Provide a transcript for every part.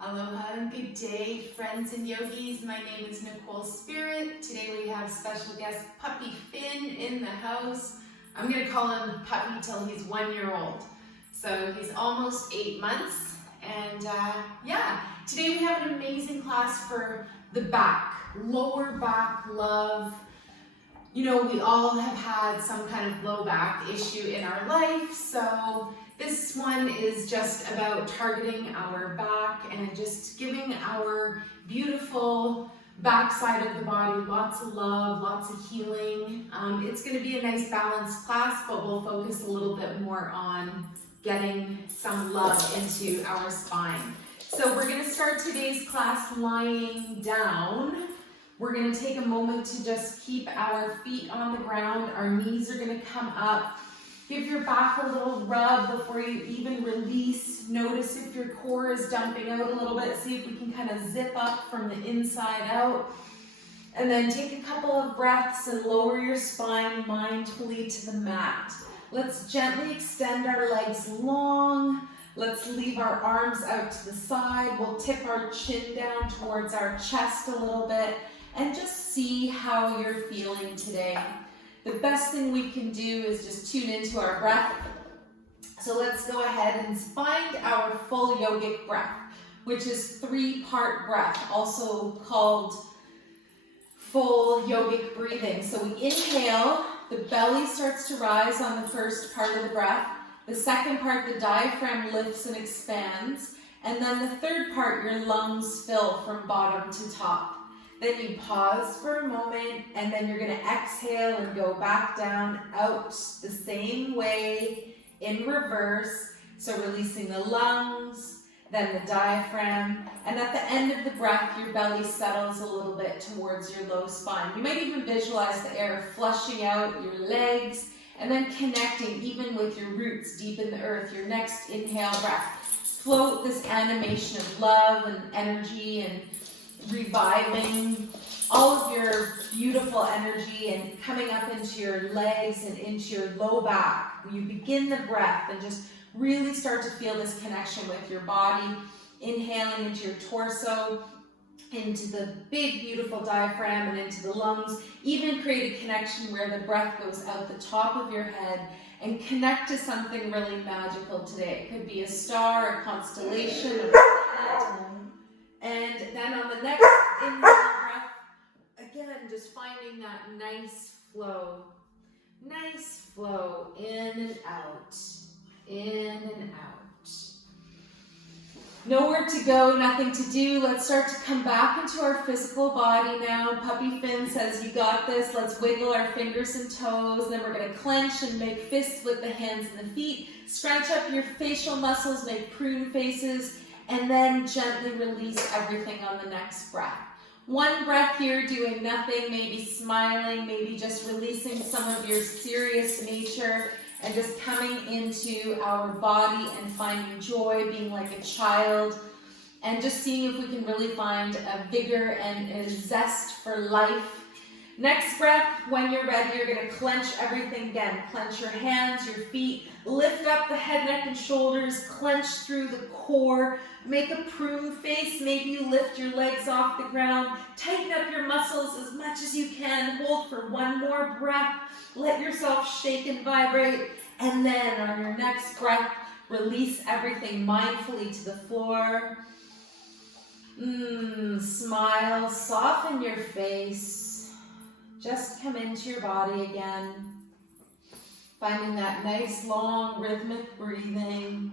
Aloha and good day, friends and yogis. My name is Nicole Spirit. Today we have special guest Puppy Finn in the house. I'm going to call him Puppy till he's 1 year old. So he's almost 8 months. And today we have an amazing class for the back, lower back love. You know, we all have had some kind of low back issue in our life. So this one is just about targeting our back and just giving our beautiful backside of the body lots of love, lots of healing. It's going to be a nice balanced class, but we'll focus a little bit more on getting some love into our spine. So we're going to start today's class lying down. We're going to take a moment to just keep our feet on the ground. Our knees are going to come up. Give your back a little rub before you even release. Notice if your core is dumping out a little bit. See if we can kind of zip up from the inside out. And then take a couple of breaths and lower your spine mindfully to the mat. Let's gently extend our legs long. Let's leave our arms out to the side. We'll tip our chin down towards our chest a little bit and just see how you're feeling today. The best thing we can do is just tune into our breath. So let's go ahead and find our full yogic breath, which is 3-part breath, also called full yogic breathing. So we inhale, the belly starts to rise on the first part of the breath. The second part, the diaphragm lifts and expands. And then the third part, your lungs fill from bottom to top. Then you pause for a moment, and then you're going to exhale and go back down, out the same way in reverse. So releasing the lungs, then the diaphragm, and at the end of the breath, your belly settles a little bit towards your low spine. You might even visualize the air flushing out your legs, and then connecting even with your roots deep in the earth. Your next inhale breath. Float this animation of love and energy and reviving all of your beautiful energy and coming up into your legs and into your low back. You begin the breath and just really start to feel this connection with your body, inhaling into your torso, into the big beautiful diaphragm and into the lungs. Even create a connection where the breath goes out the top of your head and connect to something really magical today. It could be a star, a constellation, a planet. And then on the next inhale breath, again, just finding that nice flow in and out, in and out. Nowhere to go, nothing to do. Let's start to come back into our physical body now. Puppy Finn says, you got this. Let's wiggle our fingers and toes. And then we're going to clench and make fists with the hands and the feet. Scrunch up your facial muscles, make prune faces. And then gently release everything on the next breath. One breath here, doing nothing, maybe smiling, maybe just releasing some of your serious nature and just coming into our body and finding joy, being like a child, and just seeing if we can really find a vigor and a zest for life. Next breath, when you're ready, you're going to clench everything again. Clench your hands, your feet, lift up the head, neck, and shoulders, clench through the core, make a prune face. Maybe you lift your legs off the ground, tighten up your muscles as much as you can, hold for one more breath, let yourself shake and vibrate, and then on your next breath, release everything mindfully to the floor. Smile, soften your face. Just come into your body again, finding that nice, long, rhythmic breathing.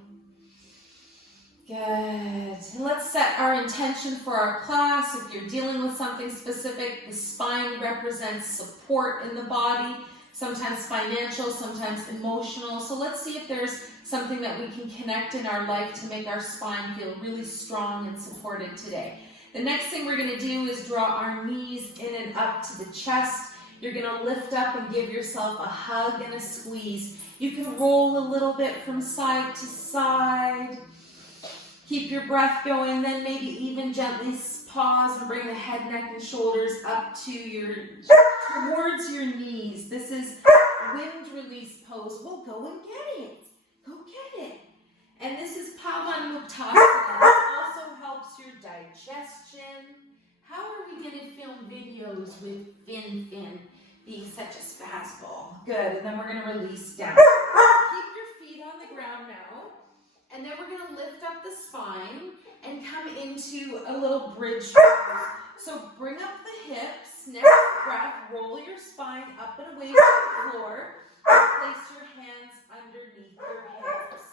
Good. And let's set our intention for our class. If you're dealing with something specific, the spine represents support in the body, sometimes financial, sometimes emotional. So let's see if there's something that we can connect in our life to make our spine feel really strong and supported today. The next thing we're going to do is draw our knees in and up to the chest. You're going to lift up and give yourself a hug and a squeeze. You can roll a little bit from side to side. Keep your breath going, then maybe even gently pause and bring the head, neck, and shoulders up to towards your knees. This is wind release pose. Well, go and get it. Go get it. And this is Pavanmuktasana. It also helps your goes with fin, being such a spaz ball. Good, and then we're gonna release down. Keep your feet on the ground now. And then we're gonna lift up the spine and come into a little bridge pose. So bring up the hips, next breath, roll your spine up and away from the floor. Place your hands underneath your hips.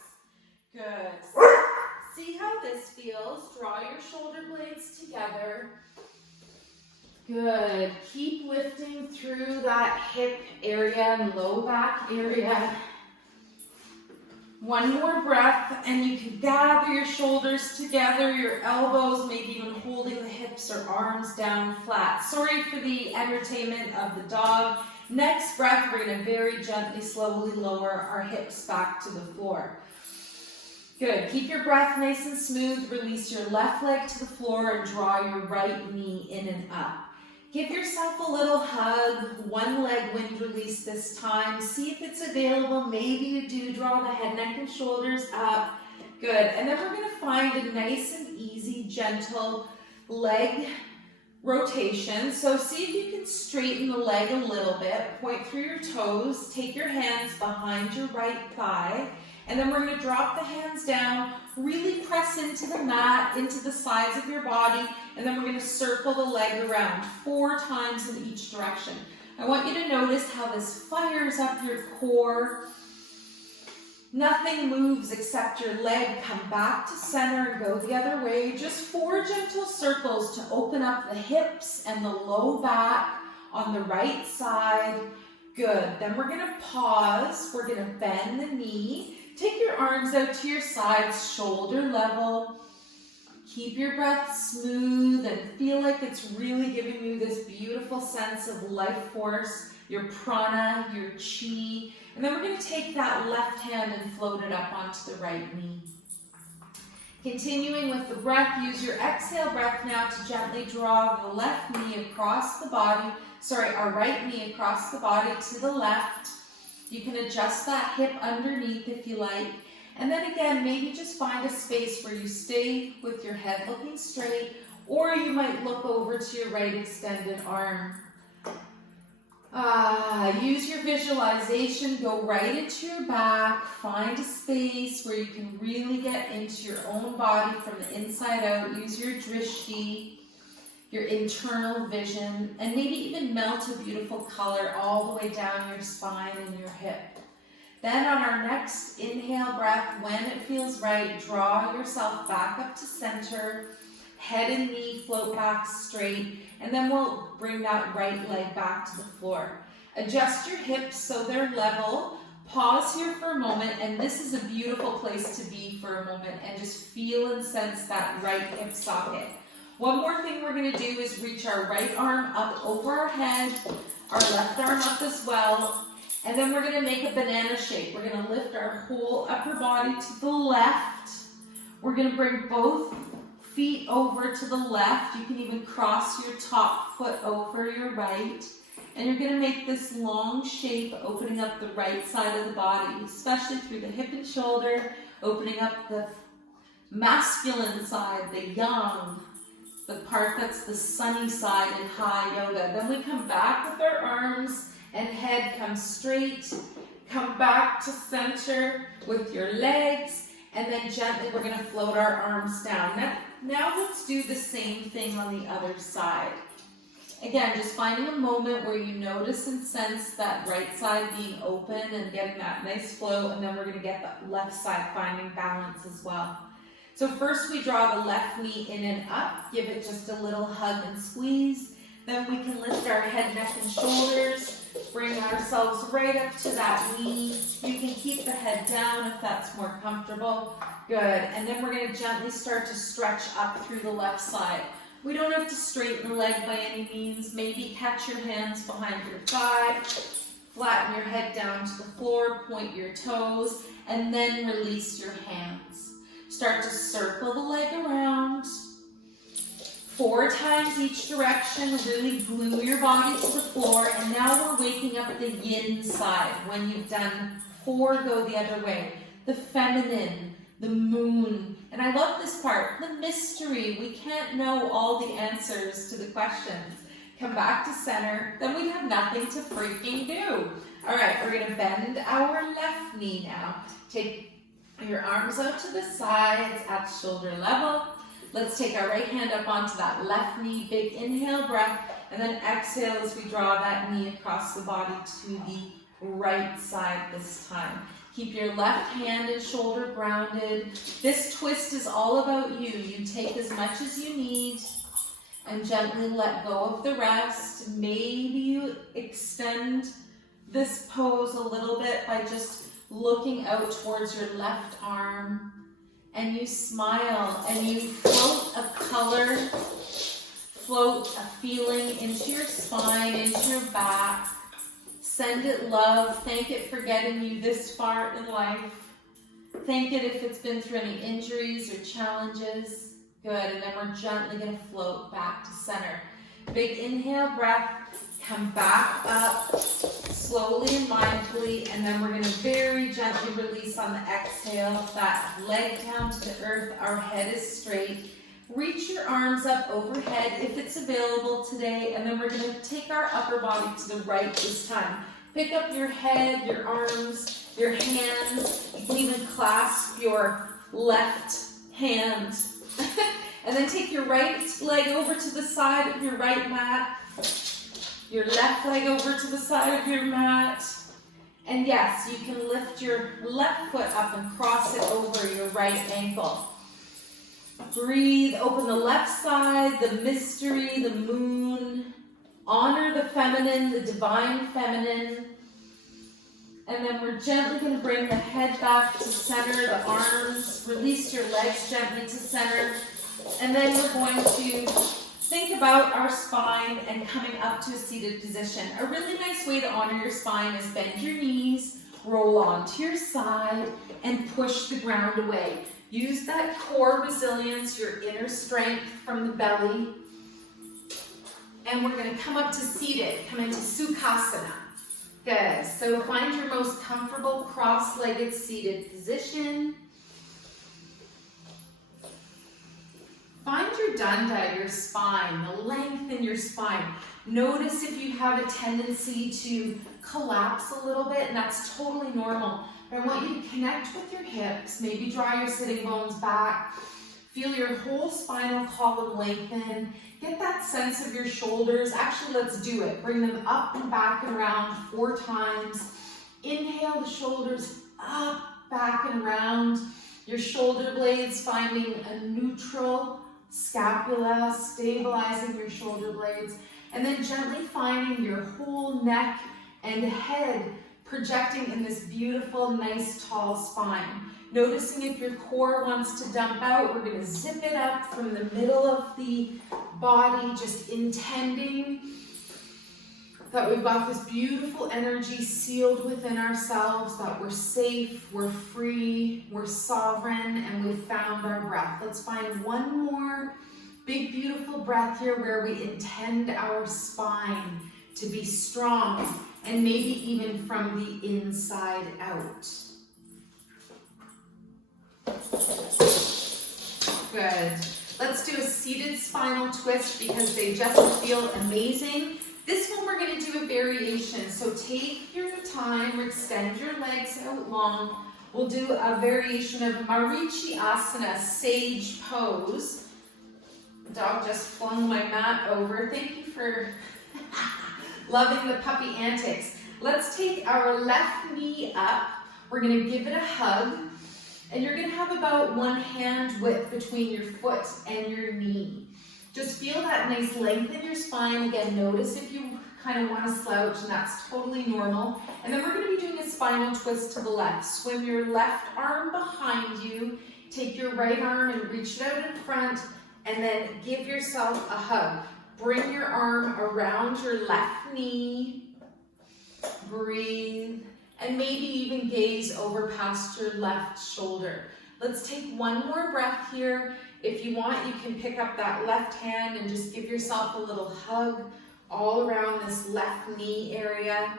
Good. See how this feels. Draw your shoulder blades together. Good. Keep lifting through that hip area and low back area. One more breath, and you can gather your shoulders together, your elbows, maybe even holding the hips or arms down flat. Sorry for the entertainment of the dog. Next breath, we're going to very gently, slowly lower our hips back to the floor. Good. Keep your breath nice and smooth. Release your left leg to the floor and draw your right knee in and up. Give yourself a little hug, one leg wind release this time. See if it's available. Maybe you do draw the head, neck, and shoulders up. Good. And then we're going to find a nice and easy, gentle leg rotation. So see if you can straighten the leg a little bit. Point through your toes. Take your hands behind your right thigh. And then we're going to drop the hands down, really press into the mat, into the sides of your body, and then we're going to circle the leg around 4 times in each direction. I want you to notice how this fires up your core. Nothing moves except your leg. Come back to center and go the other way. Just 4 gentle circles to open up the hips and the low back on the right side. Good. Then we're going to pause. We're going to bend the knee. Take your arms out to your sides, shoulder level. Keep your breath smooth and feel like it's really giving you this beautiful sense of life force, your prana, your chi. And then we're going to take that left hand and float it up onto the right knee. Continuing with the breath, use your exhale breath now to gently draw the left knee across the body, our right knee across the body to the left. You can adjust that hip underneath if you like. And then again, maybe just find a space where you stay with your head looking straight, or you might look over to your right extended arm. Use your visualization, go right into your back, find a space where you can really get into your own body from the inside out. Use your drishti, your internal vision, and maybe even melt a beautiful color all the way down your spine and your hip. Then on our next inhale breath, when it feels right, draw yourself back up to center, head and knee float back straight, and then we'll bring that right leg back to the floor. Adjust your hips so they're level. Pause here for a moment, and this is a beautiful place to be for a moment, and just feel and sense that right hip socket. One more thing we're going to do is reach our right arm up over our head, our left arm up as well, and then we're going to make a banana shape. We're going to lift our whole upper body to the left. We're going to bring both feet over to the left. You can even cross your top foot over your right. And you're going to make this long shape, opening up the right side of the body, especially through the hip and shoulder, opening up the masculine side, the yang, the part that's the sunny side in Hatha Yoga. Then we come back with our arms and head comes straight. Come back to center with your legs, and then gently we're going to float our arms down. Now let's do the same thing on the other side. Again, just finding a moment where you notice and sense that right side being open and getting that nice flow, and then we're going to get the left side finding balance as well. So first we draw the left knee in and up, give it just a little hug and squeeze. Then we can lift our head, neck, and shoulders, bring ourselves right up to that knee. You can keep the head down if that's more comfortable. Good. And then we're going to gently start to stretch up through the left side. We don't have to straighten the leg by any means. Maybe catch your hands behind your thigh, flatten your head down to the floor, point your toes, and then release your hands. Start to circle the leg around 4 times each direction. Really glue your body to the floor. And now we're waking up the yin side. When you've done 4, go the other way. The feminine, the moon. And I love this part, the mystery. We can't know all the answers to the questions. come back to center, then we'd have nothing to freaking do. All right, we're gonna bend our left knee now. Take your arms out to the sides at shoulder level. Let's take our right hand up onto that left knee, big inhale breath, and then exhale as we draw that knee across the body to the right side this time. Keep your left hand and shoulder grounded. This twist is all about you. You take as much as you need and gently let go of the rest. Maybe you extend this pose a little bit by just looking out towards your left arm, and you smile and you float a color, float a feeling into your spine, into your back. Send it love. Thank it for getting you this far in life. Thank it if it's been through any injuries or challenges. Good, and then we're gently gonna float back to center. Big inhale breath, come back up slowly and mindfully, and then we're gonna very gently release on the exhale, that leg down to the earth, our head is straight. Reach your arms up overhead if it's available today, and then we're gonna take our upper body to the right this time. Pick up your head, your arms, your hands. You can even clasp your left hand. And then take your right leg over to the side of your right mat. Your left leg over to the side of your mat. And yes, you can lift your left foot up and cross it over your right ankle. Breathe, open the left side, the mystery, the moon. Honor the feminine, the divine feminine. And then we're gently going to bring the head back to center, the arms. Release your legs gently to center. And then we're going to think about our spine and coming up to a seated position. A really nice way to honor your spine is bend your knees, roll onto your side, and push the ground away. Use that core resilience, your inner strength from the belly. And we're going to come up to seated, come into Sukhasana. Good. So find your most comfortable cross-legged seated position. Find your danda, your spine, the length in your spine. Notice if you have a tendency to collapse a little bit, and that's totally normal. But I want you to connect with your hips, maybe draw your sitting bones back. Feel your whole spinal column lengthen. Get that sense of your shoulders. Actually, let's do it. Bring them up and back and around 4 times. Inhale the shoulders up, back and around. Your shoulder blades finding a neutral scapula, stabilizing your shoulder blades. And then gently finding your whole neck and head projecting in this beautiful, nice, tall spine. Noticing if your core wants to dump out, we're going to zip it up from the middle of the body, just intending that we've got this beautiful energy sealed within ourselves, that we're safe, we're free, we're sovereign, and we've found our breath. Let's find one more big, beautiful breath here where we intend our spine to be strong, and maybe even from the inside out. Good. Let's do a seated spinal twist because they just feel amazing. This one we're going to do a variation. So take your time, extend your legs out long. We'll do a variation of Marichi-asana, sage pose. The dog just flung my mat over. Thank you for loving the puppy antics. Let's take our left knee up. We're going to give it a hug. And you're going to have about 1 hand width between your foot and your knee. Just feel that nice length in your spine. Again, notice if you kind of want to slouch, and that's totally normal. And then we're going to be doing a spinal twist to the left. Swim your left arm behind you. Take your right arm and reach it out in front. And then give yourself a hug. Bring your arm around your left knee. Breathe. And maybe even gaze over past your left shoulder. Let's take one more breath here. If you want, you can pick up that left hand and just give yourself a little hug all around this left knee area.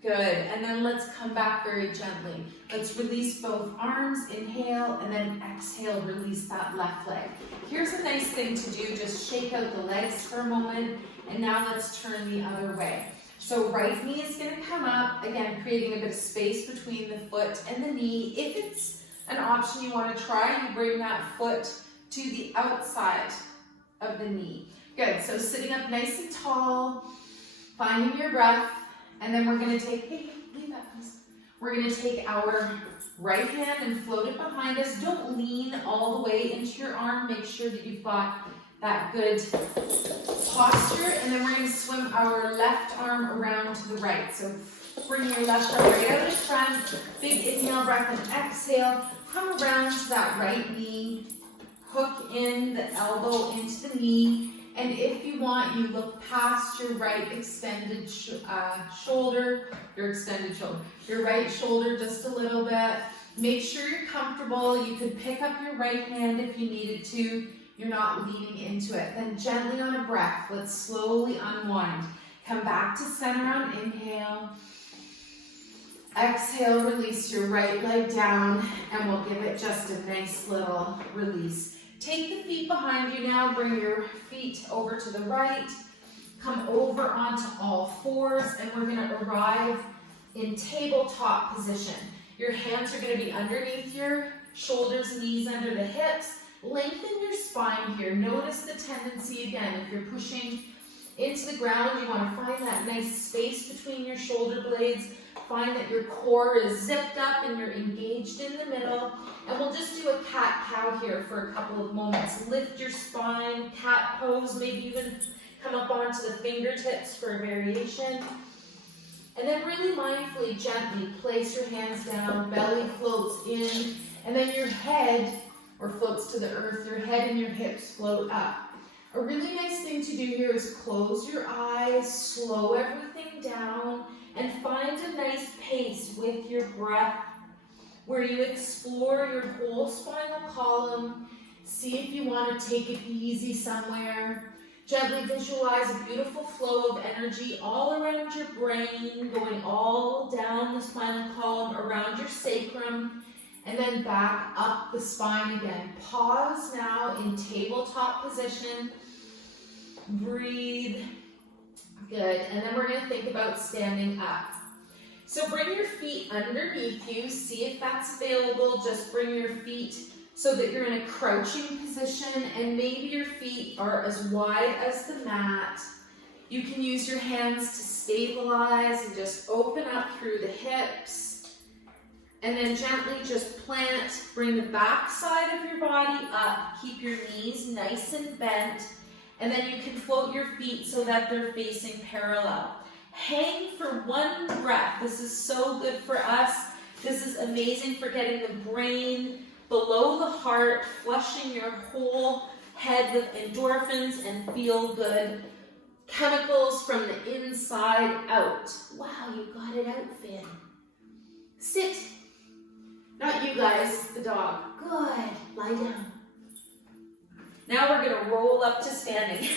Good, and then let's come back very gently. Let's release both arms, inhale, and then exhale, release that left leg. Here's a nice thing to do. Just shake out the legs for a moment. And now let's turn the other way. So right knee is going to come up, again, creating a bit of space between the foot and the knee. If it's an option you want to try, you bring that foot to the outside of the knee. Good, so sitting up nice and tall, finding your breath, and then we're going to take, hey, leave that please. We're going to take our right hand and float it behind us. Don't lean all the way into your arm. Make sure that you've got that good posture, and then we're going to swim our left arm around to the right. So bring your left arm right out in front, big inhale breath and exhale, come around to that right knee, hook in the elbow into the knee, and if you want, you look past your right extended shoulder, your right shoulder just a little bit. Make sure you're comfortable. You could pick up your right hand if you needed to. You're not leaning into it. Then gently on a breath, let's slowly unwind. Come back to center on inhale. Exhale, release your right leg down, and we'll give it just a nice little release. Take the feet behind you now. Bring your feet over to the right. Come over onto all fours, and we're going to arrive in tabletop position. Your hands are going to be underneath your shoulders, knees under the hips. Lengthen your spine here. Notice the tendency again. If you're pushing into the ground, you want to find that nice space between your shoulder blades. Find that your core is zipped up and you're engaged in the middle. And we'll just do a cat-cow here for a couple of moments. Lift your spine, cat pose, maybe even come up onto the fingertips for a variation. And then really mindfully, gently place your hands down, belly floats in, and then your head or floats to the earth, your head and your hips float up. A really nice thing to do here is close your eyes, slow everything down, and find a nice pace with your breath where you explore your whole spinal column. See if you want to take it easy somewhere. Gently visualize a beautiful flow of energy all around your brain, going all down the spinal column, around your sacrum, and then back up the spine again. Pause now in tabletop position. Breathe. Good. And then we're going to think about standing up. So bring your feet underneath you. See if that's available. Just bring your feet so that you're in a crouching position, and maybe your feet are as wide as the mat. You can use your hands to stabilize and just open up through the hips. And then gently just plant, bring the back side of your body up, keep your knees nice and bent, and then you can float your feet so that they're facing parallel. Hang for one breath. This is so good for us. This is amazing for getting the brain below the heart, flushing your whole head with endorphins and feel-good chemicals from the inside out. Wow, you got it out, Finn. Sit. Not you guys, the dog. Good. Lie down. Now we're going to roll up to standing.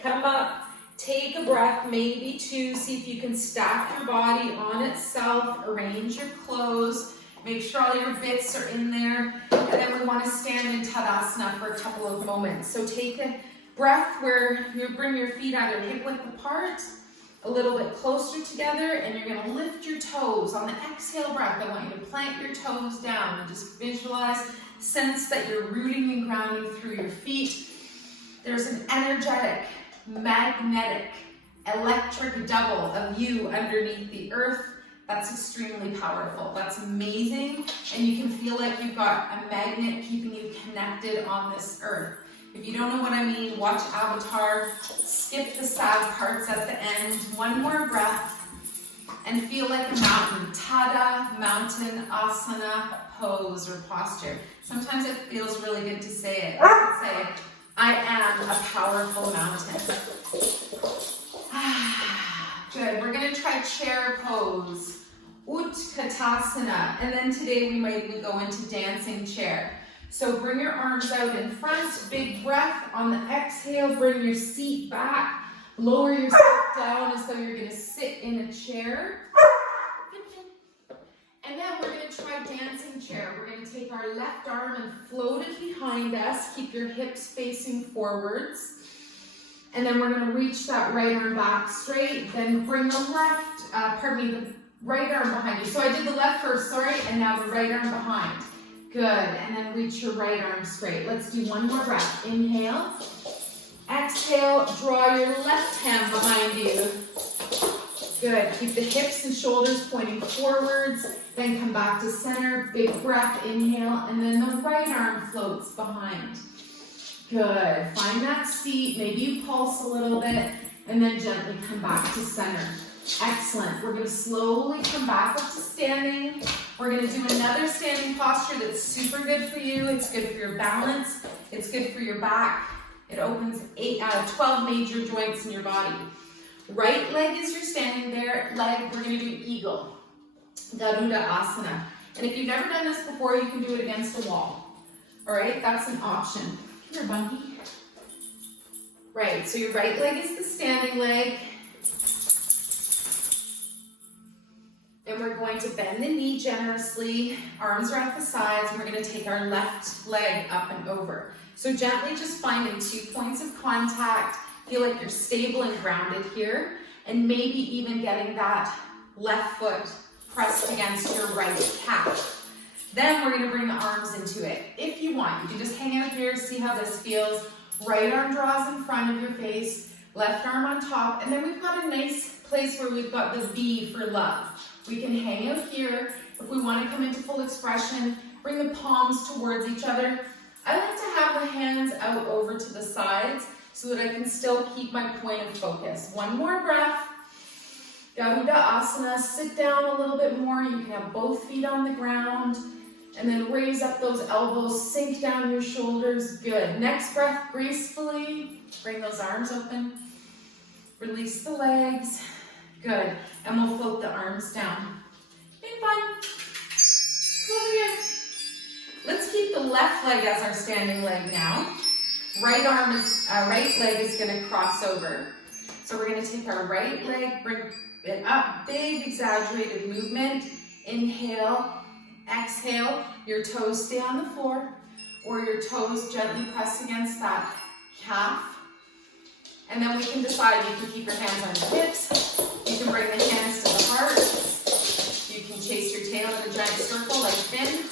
Come up, take a breath, maybe two. See if you can stack your body on itself. Arrange your clothes. Make sure all your bits are in there. And then we want to stand in Tadasana for a couple of moments. So take a breath where you bring your feet either hip-width apart, a little bit closer together, and you're going to lift your toes. On the exhale breath, I want you to plant your toes down and just visualize, sense that you're rooting and grounding through your feet. There's an energetic, magnetic, electric double of you underneath the earth. That's extremely powerful. That's amazing. And you can feel like you've got a magnet keeping you connected on this earth. If you don't know what I mean, watch Avatar, skip the sad parts at the end, one more breath, and feel like a mountain. Tada, mountain, asana, pose or posture. Sometimes it feels really good to say it. I could say, I am a powerful mountain. Good, we're gonna try chair pose, Utkatasana, and then today we might go into dancing chair. So bring your arms out in front, big breath. On the exhale, bring your seat back. Lower yourself down as though you're going to sit in a chair. And then we're going to try dancing chair. We're going to take our left arm and float it behind us. Keep your hips facing forwards. And then we're going to reach that right arm back straight. Then bring the the right arm behind you. So I did the left first, sorry, and now the right arm behind. Good, and then reach your right arm straight. Let's do one more breath. Inhale. Exhale, draw your left hand behind you. Good, keep the hips and shoulders pointing forwards, then come back to center, big breath, inhale, and then the right arm floats behind. Good, find that seat, maybe you pulse a little bit, and then gently come back to center. Excellent, we're gonna slowly come back up to standing. We're gonna do another standing posture that's super good for you. It's good for your balance, it's good for your back. It opens 12 major joints in your body. Right leg is your standing there leg. We're going to do eagle, Garuda Asana. And if you've never done this before, you can do it against a wall. All right, that's an option. Come here, Bunky. Right, so your right leg is the standing leg. And we're going to bend the knee generously. Arms are at the sides, and we're going to take our left leg up and over. So gently just finding 2 points of contact. Feel like you're stable and grounded here, and maybe even getting that left foot pressed against your right calf. Then we're going to bring the arms into it. If you want, you can just hang out here, see how this feels. Right arm draws in front of your face, left arm on top, and then we've got a nice place where we've got the V for love. We can hang out here. If we want to come into full expression, bring the palms towards each other. I like to have the hands out over to the sides so that I can still keep my point of focus. One more breath. Garuda Asana, sit down a little bit more. You can have both feet on the ground, and then raise up those elbows, sink down your shoulders. Good. Next breath, gracefully. Bring those arms open. Release the legs. Good. And we'll float the arms down. Big fun. Come over here. Let's keep the left leg as our standing leg now. Right leg is going to cross over. So we're going to take our right leg, bring it up, big exaggerated movement. Inhale, exhale. Your toes stay on the floor, or your toes gently press against that calf. And then we can decide, you can keep your hands on your hips. You can bring the hands to the heart. You can chase your tail in a giant circle like Finn.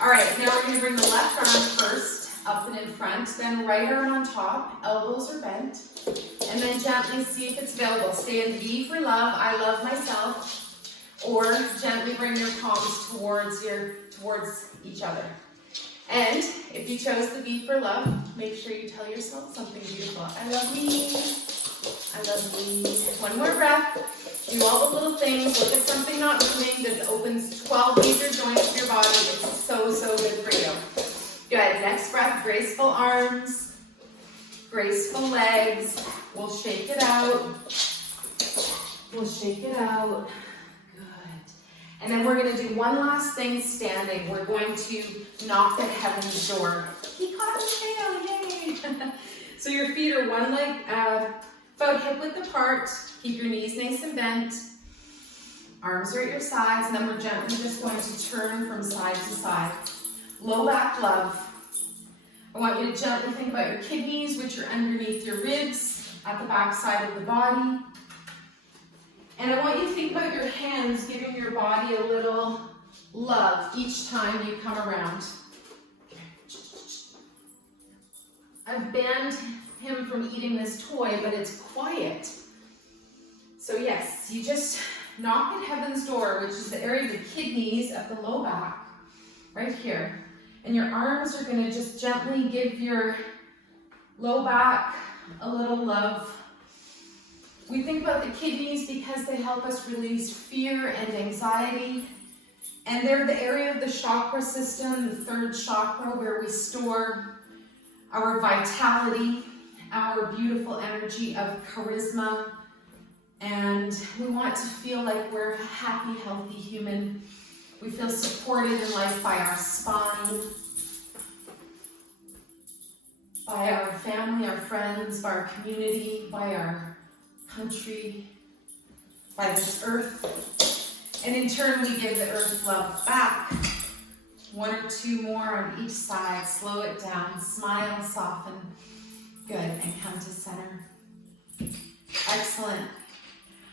All right, now we're going to bring the left arm first, up and in front, then right arm on top, elbows are bent, and then gently see if it's available. Stay in V for love, I love myself, or gently bring your palms towards each other. And if you chose the V for love, make sure you tell yourself something beautiful. I love me, I love me. One more breath, do all the little things, look at something not moving. This opens 12 major joints of your body. It's so, so good for you. Good, next breath, graceful arms, graceful legs. We'll shake it out. We'll shake it out. Good. And then we're going to do one last thing standing. We're going to knock at heaven's door. He caught his tail, yay! So your feet are one leg about hip width apart. Keep your knees nice and bent. Arms are at your sides, and then we're gently just going to turn from side to side. Low back love. I want you to gently think about your kidneys, which are underneath your ribs, at the back side of the body. And I want you to think about your hands giving your body a little love each time you come around. I've banned him from eating this toy, but it's quiet. So yes, you just knock at heaven's door, which is the area of the kidneys at the low back, right here. And your arms are going to just gently give your low back a little love. We think about the kidneys because they help us release fear and anxiety. And they're the area of the chakra system, the third chakra, where we store our vitality, our beautiful energy of charisma. And we want to feel like we're a happy, healthy human. We feel supported in life by our spine, by our family, our friends, by our community, by our country, by this earth. And in turn, we give the earth love back. 1 or 2 more on each side. Slow it down. Smile, soften. Good. And come to center. Excellent.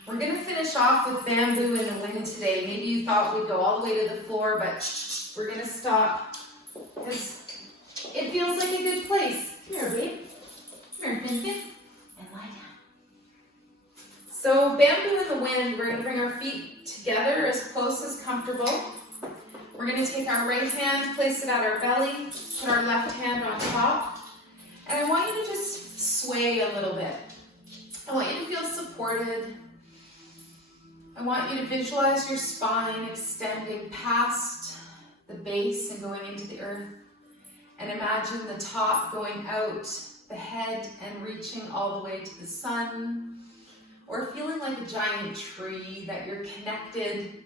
We're going to finish off with bamboo in the wind today. Maybe you thought we'd go all the way to the floor, but we're going to stop because it feels like a good place. Come here, babe. Come here, Fin Fin. And lie down. So bamboo in the wind, we're going to bring our feet together as close as comfortable. We're going to take our right hand, place it at our belly, put our left hand on top. And I want you to just sway a little bit. I want you to feel supported. I want you to visualize your spine extending past the base and going into the earth. And imagine the top going out, the head, and reaching all the way to the sun. Or feeling like a giant tree, that you're connected,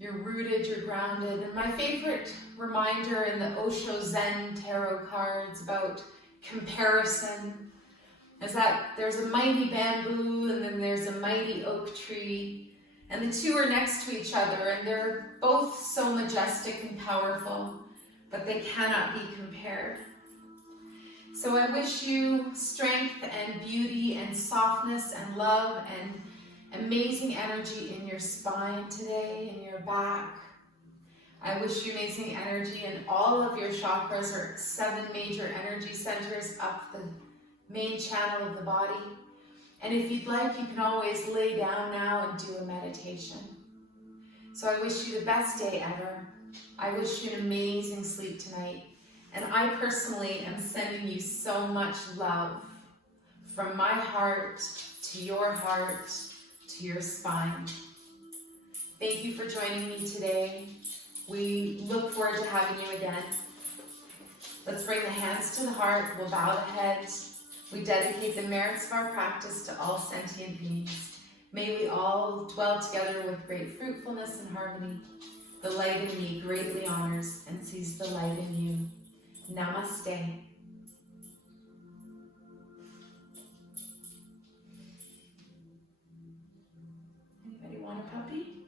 you're rooted, you're grounded. And my favorite reminder in the Osho Zen tarot cards about comparison is that there's a mighty bamboo and then there's a mighty oak tree. And the two are next to each other, and they're both so majestic and powerful, but they cannot be compared. So I wish you strength and beauty and softness and love and amazing energy in your spine today, in your back. I wish you amazing energy in all of your chakras, or 7 major energy centers up the main channel of the body. And if you'd like, you can always lay down now and do a meditation. So I wish you the best day ever. I wish you an amazing sleep tonight. And I personally am sending you so much love from my heart to your spine. Thank you for joining me today. We look forward to having you again. Let's bring the hands to the heart. We'll bow the head. We dedicate the merits of our practice to all sentient beings. May we all dwell together with great fruitfulness and harmony. The light in me greatly honors and sees the light in you. Namaste. Anybody want a puppy?